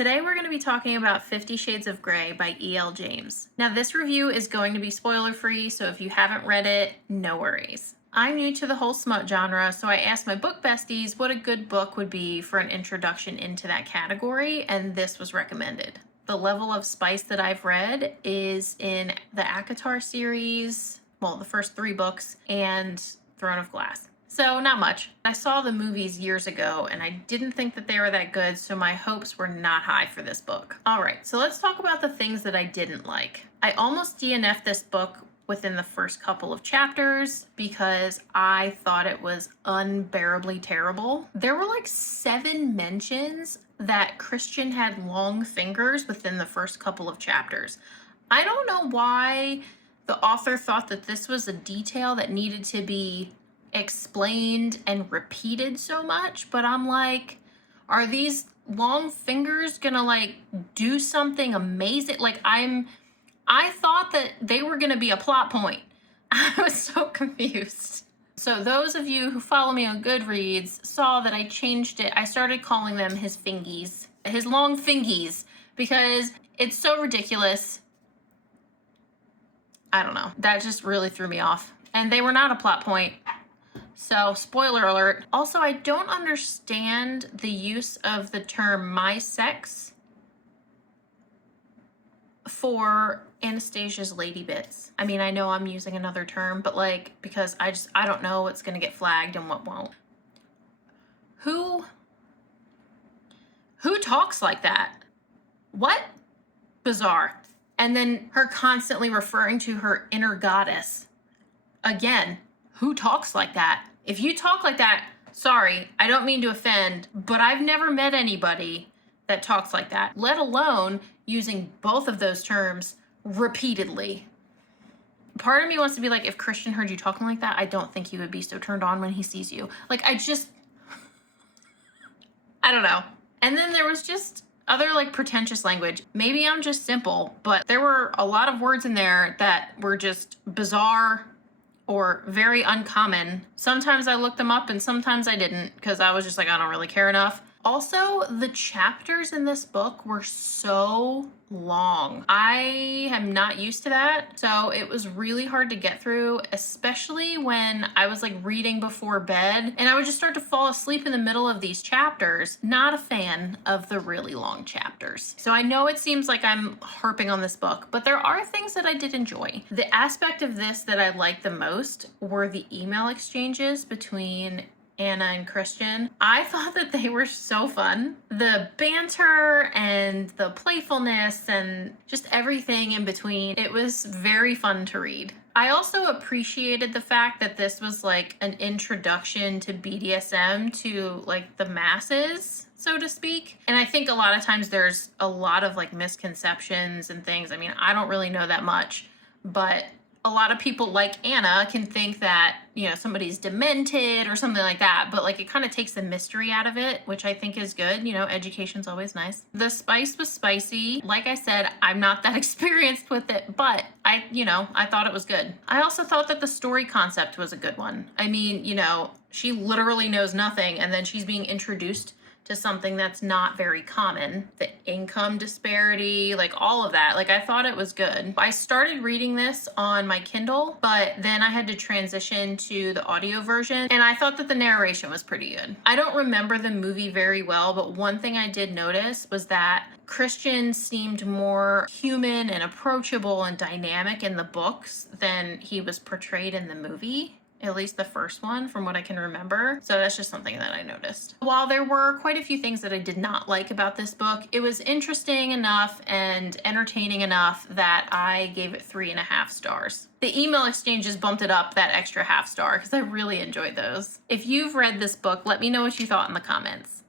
Today we're going to be talking about 50 Shades of Grey by E.L. James. Now this review is going to be spoiler free, so if you haven't read it, no worries. I'm new to the whole smut genre, so I asked my book besties what a good book would be for an introduction into that category, and this was recommended. The level of spice that I've read is in the ACOTAR series, well, the first 3 books, and Throne of Glass. So not much. I saw the movies years ago and I didn't think that they were that good, so my hopes were not high for this book. All right, so let's talk about the things that I didn't like. I almost DNF'd this book within the first couple of chapters because I thought it was unbearably terrible. There were like 7 mentions that Christian had long fingers within the first couple of chapters. I don't know why the author thought that this was a detail that needed to be explained and repeated so much, but I'm like, are these long fingers gonna like do something amazing? Like I thought that they were gonna be a plot point. I was so confused. So those of you who follow me on Goodreads saw that I changed it. I started calling them his fingies, his long fingies, because it's so ridiculous. I don't know. That just really threw me off. And they were not a plot point. So, spoiler alert. Also, I don't understand the use of the term my sex for Anastasia's lady bits. I mean, I know I'm using another term, but like, because I don't know what's gonna get flagged and what won't. Who talks like that? What? Bizarre. And then her constantly referring to her inner goddess. Again, who talks like that? If you talk like that, sorry, I don't mean to offend, but I've never met anybody that talks like that, let alone using both of those terms repeatedly. Part of me wants to be like, if Christian heard you talking like that, I don't think he would be so turned on when he sees you. Like, I don't know. And then there was just other like pretentious language. Maybe I'm just simple, but there were a lot of words in there that were just bizarre or very uncommon. Sometimes I looked them up and sometimes I didn't because I was just like, I don't really care enough. Also, the chapters in this book were so long. I am not used to that, so it was really hard to get through, especially when I was like reading before bed and I would just start to fall asleep in the middle of these chapters. Not a fan of the really long chapters. So I know it seems like I'm harping on this book, but there are things that I did enjoy. The aspect of this that I liked the most were the email exchanges between Anna and Christian. I thought that they were so fun. The banter and the playfulness and just everything in between. It was very fun to read. I also appreciated the fact that this was like an introduction to BDSM to like the masses, so to speak. And I think a lot of times there's a lot of like misconceptions and things. I mean, I don't really know that much, but a lot of people like Anna can think that, you know, somebody's demented or something like that, but like it kind of takes the mystery out of it, which I think is good. You know, education's always nice. The spice was spicy. Like I said, I'm not that experienced with it, but I thought it was good. I also thought that the story concept was a good one. I mean, you know, she literally knows nothing and then she's being introduced to something that's not very common. The income disparity, like all of that. Like I thought it was good. I started reading this on my Kindle, but then I had to transition to the audio version and I thought that the narration was pretty good. I don't remember the movie very well, but one thing I did notice was that Christian seemed more human and approachable and dynamic in the books than he was portrayed in the movie. At least the first one, from what I can remember. So that's just something that I noticed. While there were quite a few things that I did not like about this book, it was interesting enough and entertaining enough that I gave it 3.5 stars. The email exchanges bumped it up that extra half star because I really enjoyed those. If you've read this book, let me know what you thought in the comments.